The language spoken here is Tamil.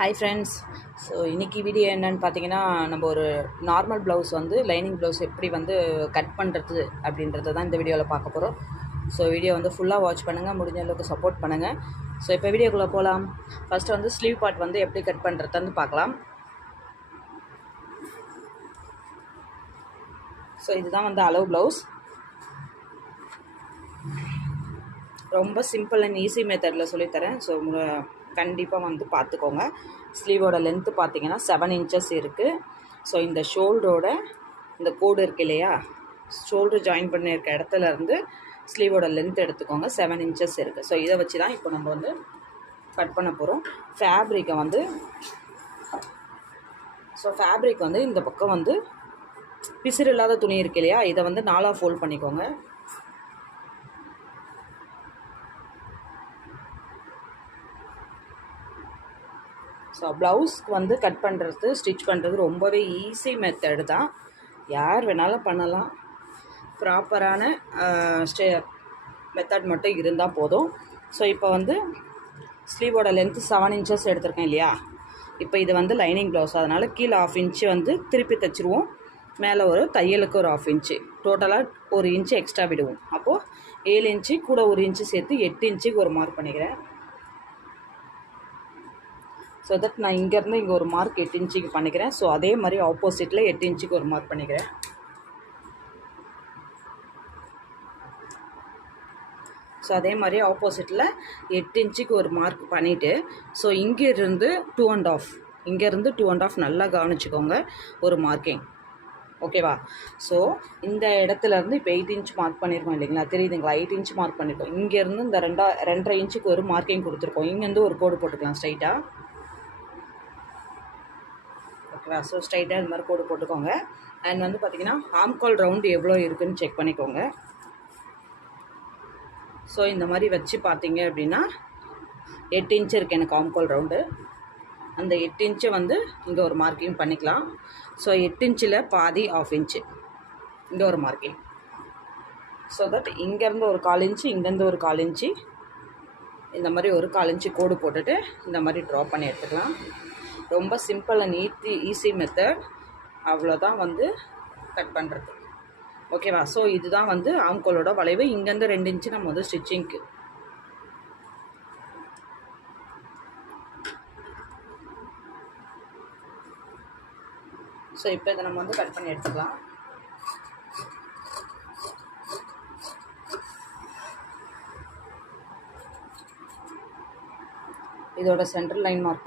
Hi friends. ஸோ இன்றைக்கி வீடியோ என்னென்னு பார்த்தீங்கன்னா, நம்ம ஒரு நார்மல் ப்ளவுஸ் வந்து லைனிங் ப்ளவுஸ் எப்படி வந்து கட் பண்ணுறது அப்படின்றத தான் இந்த வீடியோவில் பார்க்க போகிறோம். ஸோ வீடியோ வந்து ஃபுல்லாக வாட்ச் பண்ணுங்கள், முடிஞ்ச அளவுக்கு சப்போர்ட் பண்ணுங்கள். ஸோ இப்போ வீடியோக்குள்ளே போகலாம். ஃபஸ்ட்டு வந்து ஸ்லீவ் பார்ட் வந்து எப்படி கட் பண்ணுறதுன்னு பார்க்கலாம். ஸோ இதுதான் வந்து அளவு ப்ளவுஸ். ரொம்ப சிம்பிள் அண்ட் ஈஸி மெத்தடில் சொல்லித்தரேன். ஸோ கண்டிப்பாக வந்து பார்த்துக்கோங்க. ஸ்லீவோட லென்த்து பார்த்தீங்கன்னா 7 இன்ச்சஸ் இருக்குது. ஸோ இந்த ஷோல்டரோட இந்த கோடு இருக்குது இல்லையா, ஷோல்டர் ஜாயின் பண்ணியிருக்க இடத்துலேருந்து ஸ்லீவோட லென்த் எடுத்துக்கோங்க. 7 இன்ச்சஸ் இருக்குது. ஸோ இதை வச்சு தான் இப்போ நம்ம வந்து கட் பண்ண போகிறோம். ஃபேப்ரிக்கை வந்து இந்த பக்கம் வந்து பிசிறு இல்லாத துணி இருக்கு இல்லையா, இதை வந்து 4ஆக ஃபோல்ட் பண்ணிக்கோங்க. ஸோ ப்ளவுஸ்க்கு வந்து கட் பண்ணுறது, ஸ்டிச் பண்ணுறது ரொம்பவே ஈஸி மெத்தடு தான். யார் வேணாலும் பண்ணலாம். ப்ராப்பரான மெத்தட் மட்டும் இருந்தால் போதும். ஸோ இப்போ வந்து ஸ்லீவோட லென்த்து 7 இன்ச்சஸ் எடுத்திருக்கேன் இல்லையா. இப்போ இது வந்து லைனிங் ப்ளவுஸ், அதனால் கீழே 1/2 இன்ச்சு வந்து திருப்பி தைச்சிருவோம். மேலே ஒரு தையலுக்கு ஒரு 1/2 இன்ச்சு, டோட்டலாக 1 இன்ச்சு எக்ஸ்ட்ரா விடுவோம். அப்போது 7 இன்ச்சு கூட 1 இன்ச்சு சேர்த்து 8 இன்ச்சுக்கு ஒரு மார்க் பண்ணிக்கிறேன். ஸோ தட் நான் இங்கேருந்து இங்கே ஒரு மார்க் 8 இன்ச்சுக்கு பண்ணிக்கிறேன். ஸோ அதே மாதிரி ஆப்போசிட்டில் 8 இன்ச்சுக்கு ஒரு மார்க் பண்ணிக்கிறேன். ஸோ அதே மாதிரி ஆப்போசிட்டில் 8 இன்ச்சுக்கு ஒரு மார்க் பண்ணிவிட்டு, ஸோ இங்கேருந்து 2.5 நல்லா கவனிச்சுக்கோங்க ஒரு மார்க்கிங். ஓகேவா? ஸோ இந்த இடத்துலேருந்து இப்போ 8 இன்ச் மார்க் பண்ணியிருக்கோம் இல்லைங்களா, தெரியுதுங்களா? 8 இன்ச் மார்க் பண்ணியிருக்கோம். இங்கேருந்து இந்த 2.5 இன்ச்சுக்கு ஒரு மார்க்கிங் கொடுத்துருக்கோம். இங்கேருந்து ஒரு கோடு போட்டுக்கலாம் ஸ்ட்ரைட்டாக. ஓகேவா? ஸோ ஸ்ட்ரைட்டாக இந்த மாதிரி கோடு போட்டுக்கோங்க. அண்ட் வந்து பார்த்திங்கன்னா ஆம்கால் ரவுண்டு எவ்வளோ இருக்குதுன்னு செக் பண்ணிக்கோங்க. ஸோ இந்த மாதிரி வச்சு பார்த்தீங்க அப்படின்னா 8 இன்ச்சு இருக்குது எனக்கு ஆம்கால் ரவுண்டு. அந்த 8 இன்ச்சை வந்து இங்கே ஒரு மார்க்கிங் பண்ணிக்கலாம். ஸோ 8 இன்ச்சில் பாதி 1/2 இன்ச்சு இங்கே ஒரு மார்க்கிங். ஸோ தட் இங்கேருந்து ஒரு 1/4 இன்ச்சு, இங்கேருந்து ஒரு 1/4 இன்ச்சு, இந்த மாதிரி ஒரு 1/4 இன்ச்சு கோடு போட்டுட்டு இந்த மாதிரி ட்ரா பண்ணி எடுத்துக்கலாம். ரொம்ப சிம்பிள் அண்ட் ஈஸி மெத்தட். அவ்வளோதான் வந்து கட் பண்ணுறது. ஓகேவா? ஸோ இதுதான் வந்து ஆம்கோலோட வளைவு. இங்கேருந்து 2 இன்ச்சு நம்ம வந்து ஸ்டிச்சிங்க்கு. ஸோ இப்போ இதை நம்ம வந்து கட் பண்ணி எடுத்துக்கலாம். இதோட சென்டர் லைன் மார்க்